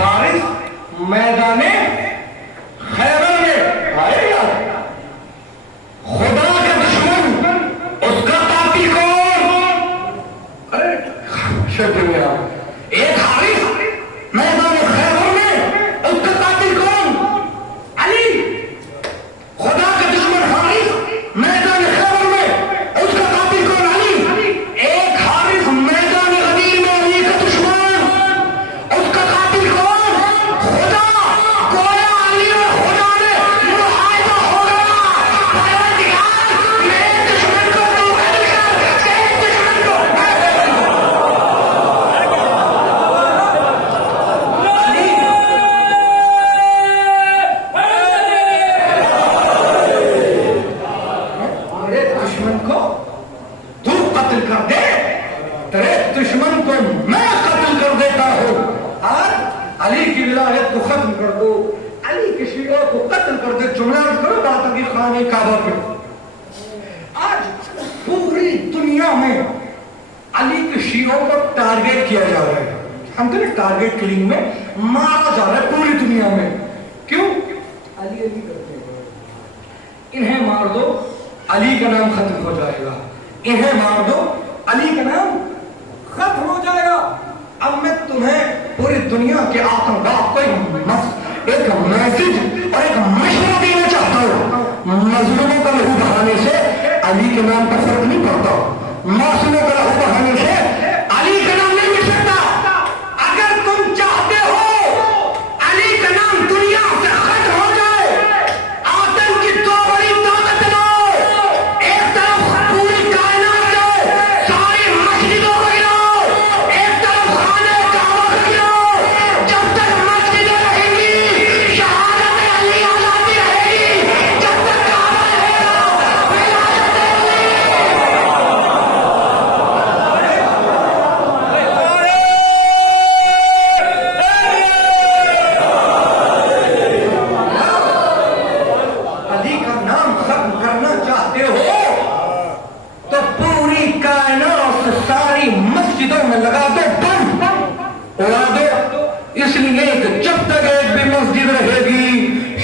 حارث میدان خیبر میں آئے گا. خدا کا دشمن اس کا قاتل کون؟ ارے شکریہ. ایک حارث میدان خیبر میں اس کا قاتل کون؟ علی. خدا کا دشمن حارث میدان خیبر میں اس کا قاتل کون؟ علی. ایک حارث میدان غدیر میں علی کا دشمن اس کا قاتل کون؟ خدا. گویا علی اور خدا نے معاہدہ ہو گیا. پروردگار میرے دشمن کو تو قتل کر، تیرے دشمن کو میں قتل کروں. میرے دشمن کو تو قتل کر دے، تیرے دشمن کو میں قتل کر دیتا ہوں. اور علی کی ولایت کو ختم کر دو، علی کے شیعوں کو قتل کر دے. جملہ کرو بات کی خانہ کعبہ پہ. آج پوری دنیا میں علی کے شیعوں کو ٹارگیٹ کیا جا رہا ہے. ہم کہتے ہیں ٹارگیٹ کلنگ میں مارا جا رہا ہے پوری دنیا میں. کیوں؟ علی علی کرتے ہیں. انہیں مار دو علی کا نام ختم ہو جائے گا. انہیں مار دو علی کا نام ختم ہو جائے گا. اب میں تمہیں پوری دنیا کے آتنکواد کو ایک میسج اور ایک مشورہ دینا چاہتا ہوں. مظلوموں کا لہو بہانے سے علی کے نام پر فرق نہیں پڑتا. معصوموں کا لہو بہانے سے علی کا نام نہیں مل سکتا. اگر تم چاہتے ہو علی کا نام دنیا سے ختم ہو جائے، آتن کی دو بڑی طاقت لاؤ. ایک طرف پوری کائنات سے ساری مسجدوں کو گراؤ، ایک طرف خانہ کعبہ کو گراؤ. جب تک مسجدیں رہیں گی شہادت علی آزادی رہے گی. جب تک کعبہ رہے گا ولایت علی. علی کا نام ختم کرنا چاہتے ہو تو پوری کائنات سے ساری مسجدوں میں لگا دو بم، اڑا دو. اس لیے کہ جب تک ایک بھی مسجد رہے گی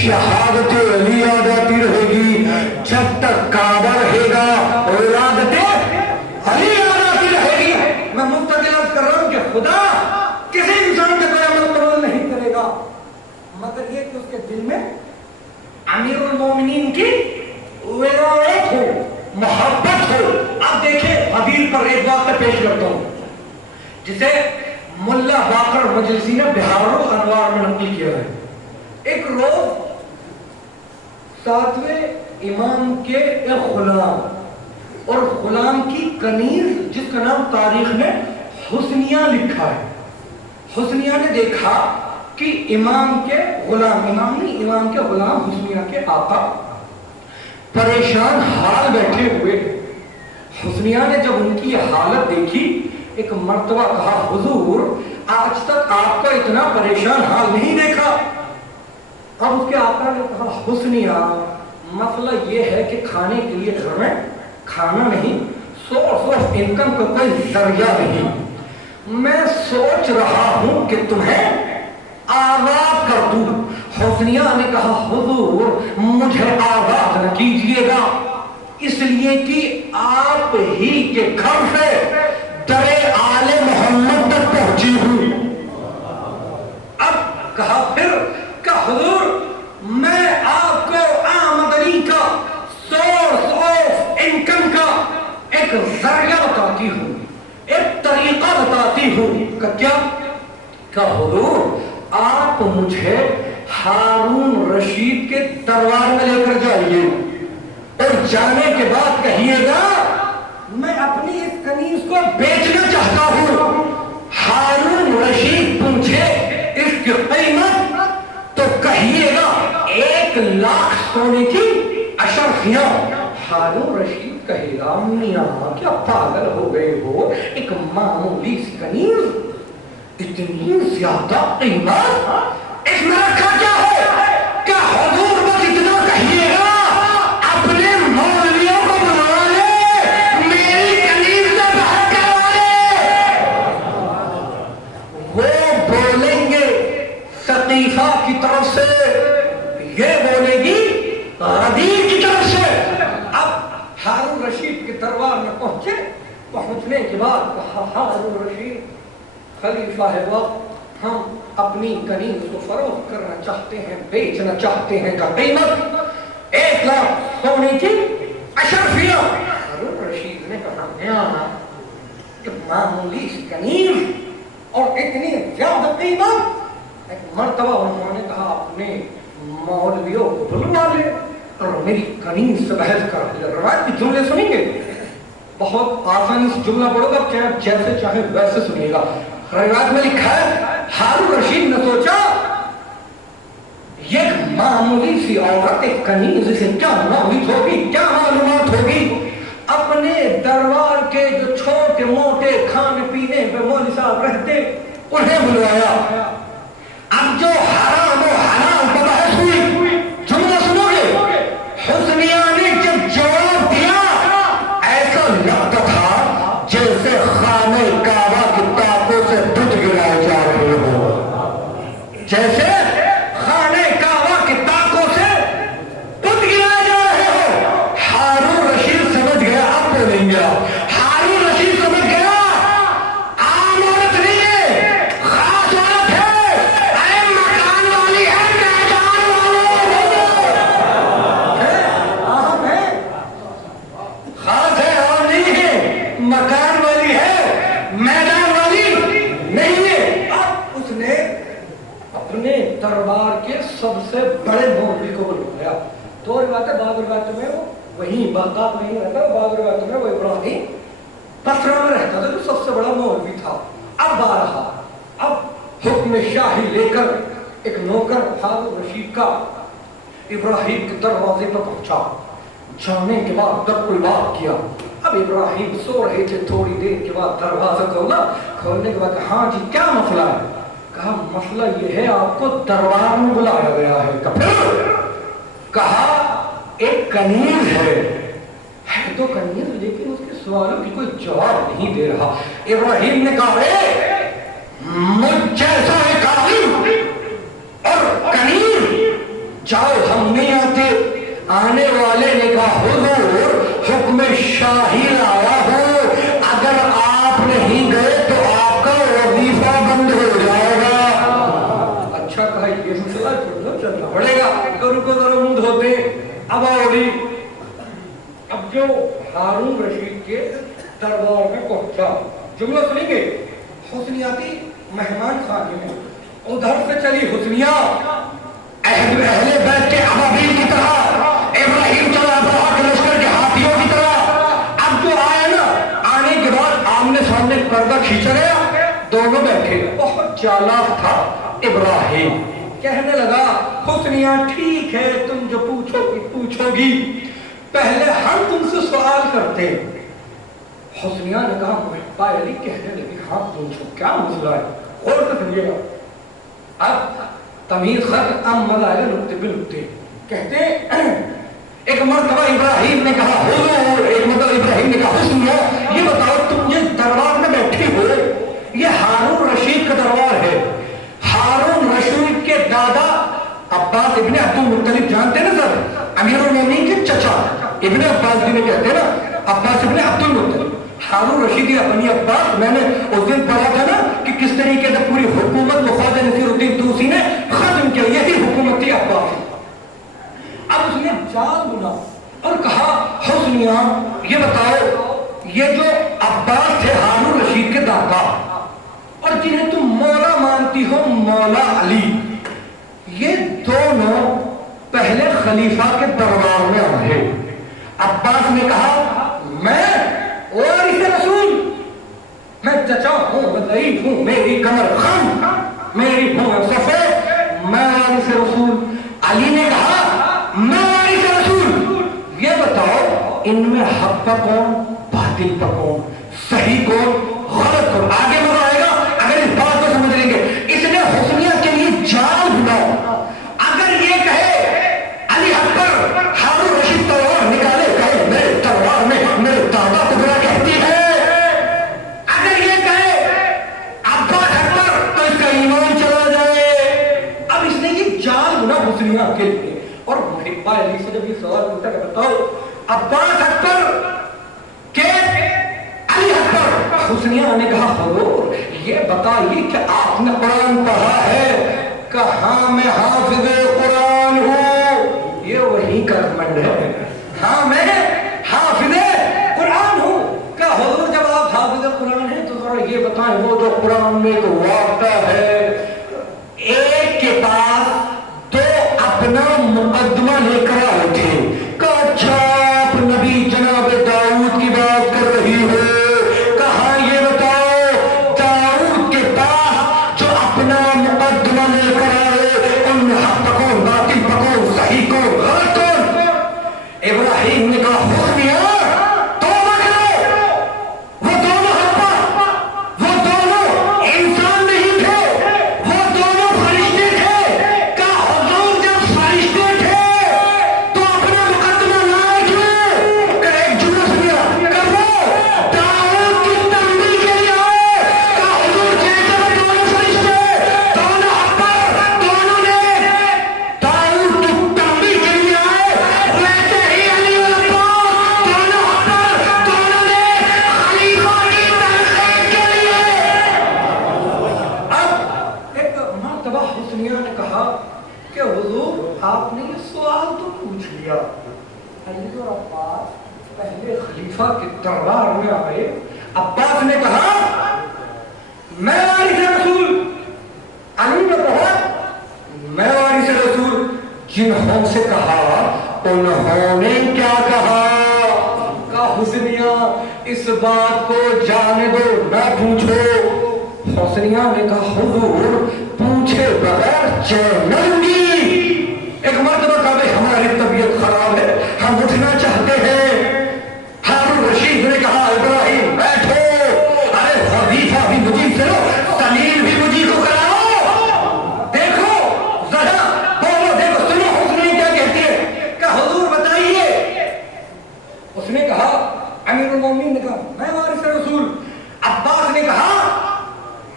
شہادت علی آزادی رہے گی. جب تک کعبہ رہے گا ولادت علی آزادی رہے گی. میں مستقل عرض کر رہا ہوں کہ خدا کسی انسان کا کوئی عمل قبول نہیں کرے گا مگر یہ کہ اس کے دل میں امیر المومنین کی ولایت ہو، محبت ہو. اب دیکھیں حبیل پر ایک واقعہ پیش کرتا ہوں جسے ملا باقر مجلسی نے بہار الانوار میں نقل کیا ہے. ایک روز ساتویں امام کے ایک غلام اور غلام کی کنیز جس کا نام تاریخ میں حسنیہ لکھا ہے. حسنیہ نے دیکھا کہ امام کے غلام، امام نہیں امام کے غلام حسنیہ کے آقا پریشان حال بیٹھے ہوئے. حسنیہ نے جب ان کی حالت دیکھی ایک مرتبہ کہا حضور آج تک آپ کو اتنا پریشان حال نہیں دیکھا. اب اس کے آقا نے کہا حسنیہ مسئلہ یہ ہے کہ کھانے کے لیے گھر میں کھانا نہیں، سورس آف انکم کا کوئی ذریعہ نہیں. میں سوچ رہا ہوں کہ تمہیں آزاد کر دوں. حسنیہ نے کہا حضور مجھے آزاد نہ کیجیے گا اس لیے کہ آپ ہی کے گھر سے در آل محمد تک پہنچی ہوئی. اب کہا پھر کہ حضور میں آپ کو آمدنی کا سورس آف انکم کا ایک ذریعہ بتاتی ہوں، ایک طریقہ بتاتی ہوں. کہ کیا؟ کہ حضور آپ مجھے ہارون رشید کے دربار میں لے کر جائیے اور جانے کے بعد کہیے گا میں اپنی اس کنیز کو بیچنا چاہتا ہوں. ہارون رشید پوچھے اس کی قیمت تو کہیے گا 1,00,000 سونے کی اشرفیاں. ہارون رشید کہے گا میاں کیا پاگل ہو گئے ہو، ایک معمولی سی کنیز اتنی زیادہ قیمت، اس میں رکھا کیا ہے؟ کہ حضور بس اتنا کہیے گا اپنے مولویوں کو بلا لے میری کنیز سے باہر کروا لے. وہ بولیں گے खलीफा की तरफ से, ये बोलेगी गदीर की तरफ से। अब हारून रशीद के दरबार में पहुंचे, पहुंचने के बाद कहा हारून रशीद खलीफा है वक्त, हम अपनी कनीज को फरोख्त करना चाहते हैं, बेचना चाहते हैं का कीमत 1 लाख सोने की अशरफिया। हारून रशीद ने कहा न्याना कि मामूली सी कनीज और इतनी ज्यादा कीमत। एक मर्तबा उन्होंने कहा अपने मौलवियों को बुलवा ले और मेरी कनीज से बहस कर ले। रवायत के जुमले सुनेंगे, बहुत आसानी से जुमला पढ़ोगे, चाहे जैसे चाहे वैसे सुनिएगा। रवायत में लिखा है हारून रशीद ने सोचा ये मामूली सी औरत एक कनीज से क्या नॉलेज होगी, क्या मालूमात होगी। अपने दरबार के जो छोटे मोटे खाने पीने पे मौलवी साहब रहते उन्हें बुलवाया। अब जो हराम और हलाल पर बहस हुई, जुमला सुनोगे, हुस्निया ने जब जवाब दिया ऐसा लगता था जैसे खाने काबा की ताकों से बुत गिराए जा रहे हो, जैसे खाने काबा की ताकों से बुत गिराए जा रहे हो। हारून रशीद समझ गया, अब बोलेंगे हारून रशीद समझ गया आम औरत नहीं है, खास औरत है, अरे मकान वाली है, मैदान वाली है, खास है और नहीं है, मकान वाली है, मैदान वाली नहीं है। अब उसने अपने दरबार के सबसे बड़े मौलवी को बुलवाया। तो रिवायत है, बाद रिवायत में वो वहीं बगदाद में ही रहता, बाद रिवायत में वो इब्राहिम बसरा में रहता था, जो सबसे बड़ा मौलवी था। अब आ रहा, अब हुक्म शाही लेकर एक नौकर हारून रशीद का इब्राहिम के दरवाजे पर पहुंचा। जाने के बाद तब कोई बात किया। अब इब्राहिम सो रहे थे, थोड़ी देर के बाद दरवाजा खोला, खोलने के बाद हाँ जी क्या मसला है। कहा मसला ये है आपको दरबार में बुलाया गया है। कहा एक कनीज है तो कनीज, लेकिन उसके सवालों की कोई जवाब नहीं दे रहा। इब्राहिम ने कहा मुझ जैसा है काजिम और कनीज, जाओ हम नहीं आते। आने वाले ने कहा हुजूर हुक्म शाही आया हो, अगर आप नहीं गए तो आपका वजीफा बंद हो जाएगा। अच्छा कहा ये मसला चलना पड़ेगा, रुको जरा मुंह धोते। अब आओड़ी, अब जो हारून रशीद के दरबार में पहुंचा, जुमला सुनेंगे, हुस्नियाती मेहमान खाने में उधर से चली हुस्निया अहले बैत के अबाबील की तरह, इब्राहिम चला अब्राहा के लश्कर के हाथियों की तरह। अब जो आया ना, आने के बाद आमने सामने पर्दा खींचा गया, दोनों बैठे। बहुत चालाक था इब्राहिम, कहने लगा हुस्निया ठीक है तुम जो पूछोगी, पहले हम तुमसे सवाल करते। हुस्निया ने कहा मुहब्बा अली, कहने लगी हाँ पूछो क्या मसला है, और तो सुनिएगा। अब तमीज खत अमल आया नुक्ते पे नुक्ते। कहते एक मर्तबा इब्राहिम ने कहा हुजूर, एक मतलब इब्राहिम ने कहा हुस्निया ये बताओ तुम जिस दरबार में बैठे हो ये हारून रशीद का दरबार है। हारून रशीद के दादा अब्बास इब्ने अब्दुल मुत्तलिब जानते ना सर, अमीरुल मोमिनीन के चचा इब्ने अब्बास जी ने कहते ना, अब्बास इब्ने अब्दुल मुत्तलिब, हारून रशीद या बनी अब्बास। मैंने उस दिन पढ़ा था ना कि किस तरीके से पूरी हुकूमत ख्वाजा नसीरुद्दीन तूसी ने खत्म किया, यही हुकूमत थी अब्बास। अब उसने जाल बुना और कहा हुस्निया ये बताओ ये जो अब्बास थे हारून रशीद के दादा और जिन्हें तुम मौला मानती हो मौला अली, ये दोनों पहले खलीफा के दरबार में आए। अब्बास ने कहा मैं और इसे रसूल, मैं चचा हूं, मैं ज़ईफ़ हूं, मेरी कमर खम, मेरी भूमि सफेद, मैं वारिस रसूल। अली ने कहा मैं वारिस रसूल। ये बताओ इनमें हक पर कौन, बातिल पर कौन, सही कौन, गलत कौन। आगे मजा आएगा अगर इस बात को समझ लेंगे। इसने हुस्निया के लिए जाल बुनाओ। अगर ये कहे अली हक पर, हारून रशीद तलवार निकाले, कहे मेरे तलवार में मेरे दादा कुबरा कहती है। अगर ये कहे अब्बास हक पर तो इसका ईमान चला जाए। अब इस دنیا کے لیے. اور محبہ علی سے جب یہ سوال پوچھا کہ بتاؤ عباس اکبر کہ علی اکبر، حسنیہ نے کہا حضور یہ بتائیے کہ آپ نے قرآن پڑھا ہے؟ کہاں میں حافظ قرآن ہوں. یہ وہی کا گھمنڈ ہے. ہاں میں حافظ قرآن ہوں. کہا حضور جب آپ حافظ قرآن ہیں تو ذرا یہ بتائیں وہ جو قرآن میں ایک واقعہ ہے، ایک کے پاس دو اپنا مقدمہ لے کر آئے تھے. کہا اچھا آپ نبی جناب داؤد کی بات کر رہی ہو. کہا یہ بتاؤ داؤد کے پاس جو اپنا مقدمہ لے کر آئے ان میں حق کون، باطل کون، صحیح کون، غلط کون؟ ابراہیم نے کہا حسنیہ پہلے خلیفہ کے دربار میں آئے. عباس نے کہا میں وارث رسول. علی نے کہا میں وارث رسول. جنہوں سے کہا انہوں نے کیا کہا؟ کہا حسنیہ اس بات کو جانے دو نہ پوچھو. حسنیہ نے کہا حضور پوچھے بغیر چین نہ لوں گی. ایک مرتبہ کہا بھائی ہماری طبیعت خراب ہے ہم اٹھنا چاہتے ہیں. ہارون رشید نے کہا ابراہیم بیٹھو. ارے وظیفہ بھی مجھے سے لو، تلیل بھی مجھے کو کراؤ. دیکھو ذرا بولو، دیکھو سنو حسنیہ کیا کہتی ہے. کہا حضور بتائیے. اس نے کہا امیر المومنین نے کہا میں وارث رسول. عباس نے کہا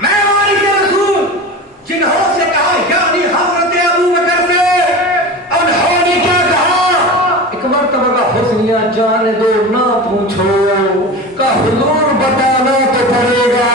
میں وارث رسول. جنہوں سے کہا یعنی حضرت ابو بکر سے انہوں نے کیا کہا؟ ایک مرتبہ کا حسنیہ جانے دو نہ پوچھو. کہ حضور بتانا تو پڑے گا،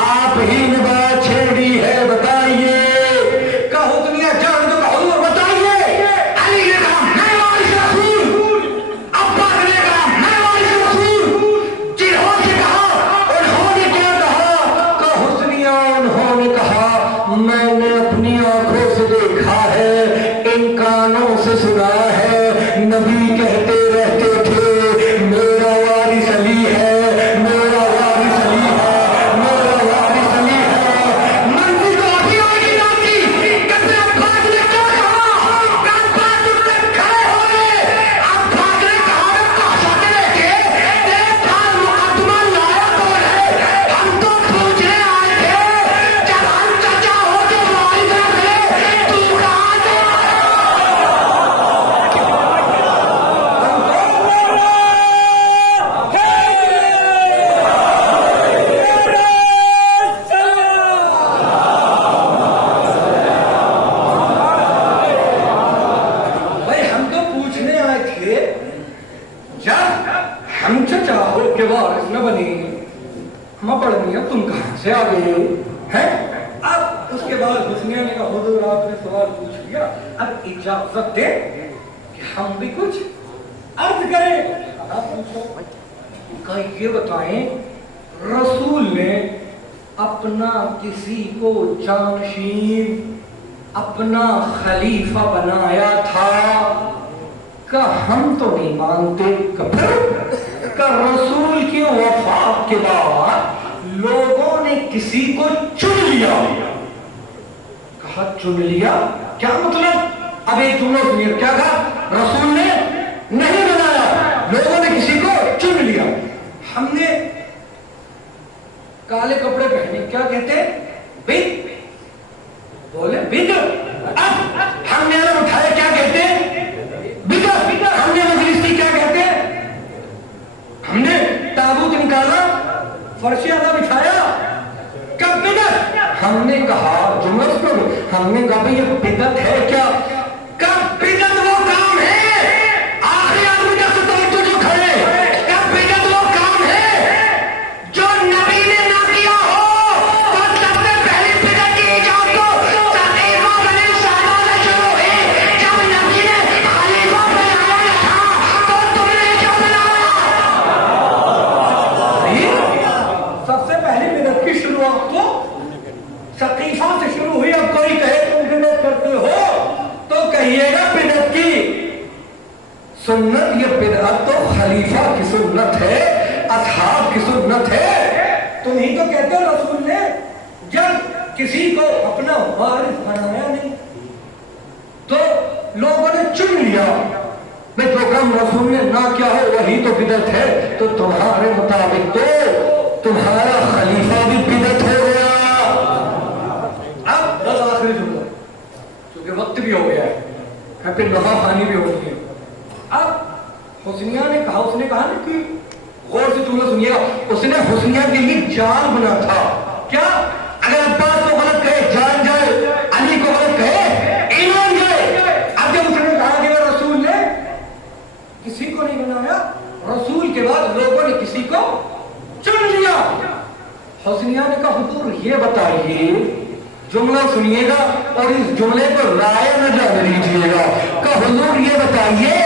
آپ ہی نے بات چھیڑی ہے بتائیے. کہ حسنیہ جانے دو. کہ حضور بتائیے. علی نے کہا میں وارث رسول. عباس نے کہا میں وارث رسول. جنہوں سے کہا انہوں نے کیا کہا؟ کہ حسنیہ انہوں نے کہا میں نے اپنی آنکھوں سے دیکھا ہے، ان کانوں سے سنا ہے. نبی کہتے رہتے تھے میرا وارث علی ہے، میرا وارث علی ہے، میرا وارث علی ہے. منزل تو ابھی آگے جاتی. کہتے عباس نے کیا کہا؟ عباس نے کھڑے ہو گئے. عباس نے کہا کہاں جاتے رہتے ایک سال مقدمہ لایا کون ہے؟ ہم تو پوچھنے آئے تھے جب ہم چچا ہو کے وارث رہے تو کہاں سے بھائی ہم تو پوچھنے آئے تھے جب ہم چچا ہو کے وارث نہ بنے. ہم پڑھ میاں تم کہاں سے آ گئے ہیں؟ اب اس کے بعد حسنیہ نے کہا حضور آپ نے سوال پوچھ لیا، اب اجازت دے کہ ہم بھی کچھ عرض کریں. آپ پوچھو. کہا یہ بتائیں رسول نے اپنا کسی کو جانشین اپنا خلیفہ بنایا تھا؟ کہ ہم تو نہیں مانتے. کہ رسول کی وفات کے بعد لوگوں نے کسی کو چن لیا. کہا چن لیا کیا مطلب؟ اب ایک جملہ سنیے. کیا کہا؟ رسول نے نہیں بنایا، لوگوں نے کسی کو چن لیا. ہم نے کالے کپڑے پہنے کیا کہتے؟ بد. بولے بد. اب ہم نے علم اٹھائے کیا کہتے؟ بد. ہم نے مجلس کی کیا کہتے؟ ہم نے تابوت نکالا، فرش ادا بچھایا، کب بدعت؟ ہم نے کہا جملہ سنو، ہم نے کہا بھئی یہ بدعت ہے کیا؟ से शुरू हुई, अब कोई कहे तुम बिदअत करते हो तो कहिएगा बिदअत की सुन्नत। ये बिदअत तो खलीफा की सुन्नत है, असहाब की सुन्नत है। तुम ही तो कहते हो रसूल ने जब किसी को अपना वारिस बनाया नहीं तो लोगों ने चुन लिया, मैं जो काम रसूल ने ना क्या हो वही तो बिदअत है, तो तुम्हारे मुताबिक तो तुम्हारा खलीफा भी बिदअत हो गया। अब आखिरी जुमला, क्योंकि वक्त भी हो गया है, फिर नफाखानी भी होनी है। अब हुस्निया ने कहा, उसने कहा ना कि गौर से जुमला सुनिएगा, उसने हुस्निया के लिए जाल बना था। क्या? अगर अब्बास को गलत कहे जान जाए, अली को गलत कहे ईमान जाए। अब जब उसने कहा कि रसूल ने किसी को नहीं बनाया, रसूल के बाद लोगों ने किसी को चुन लिया। हुस्निया ने कहा हुजूर ये बताइए, जुमला सुनिएगा और इस जुमले को राय न जान लीजिएगा। कहा हुजूर ये बताइए,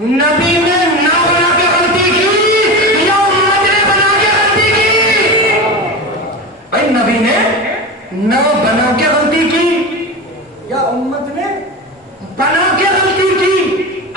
नबी ने ना बना के गलती की या उम्मत ने बना के गलती की? भाई नबी ने ना बना के गलती की या उम्मत ने बना के गलती की?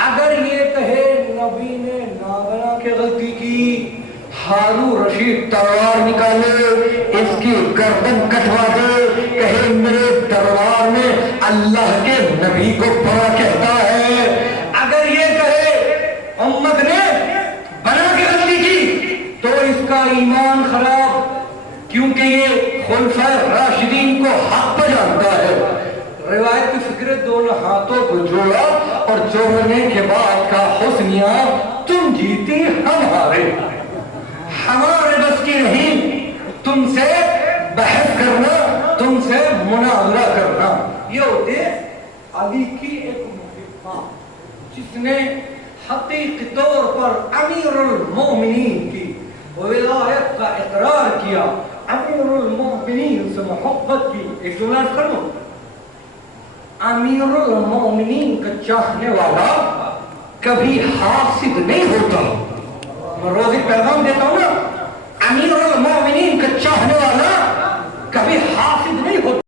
अगर ये कहे नबी ने ना बना के गलती की, हारून रशीद तलवार निकाले, इसकी गर्दन कटवा दे, कहे मेरे दरबार में अल्लाह के नबी को बड़ा कहता है। अगर ये कहे उम्मत ने बना के गलती की तो इसका ईमान खराब, क्योंकि ये खुलफाए राशिदीन को हक पर जानता है। रिवायत की फिक्र, दोनों हाथों को जोड़ा और जोड़ने के बाद का हुस्निया तुम जीती हमारे बस की नहीं तुमसे बहस करना, तुमसे मुनाजरा करना। ये होते अली की एक मुहिब्बा जिसने हकीकी तौर पर अमीरुल मोमिनीन की विलायत का इकरार किया, अमीरुल मोमिनीन से मोहब्बत की। एक जुमला करो, अमीरुल मोमिनीन का चाहने वाला कभी हासिद नहीं होता। मैं रोज एक पैगाम देता हूं ना, अमीरुल मोमिनीन का चाहने वाला कभी हासिद नहीं होता।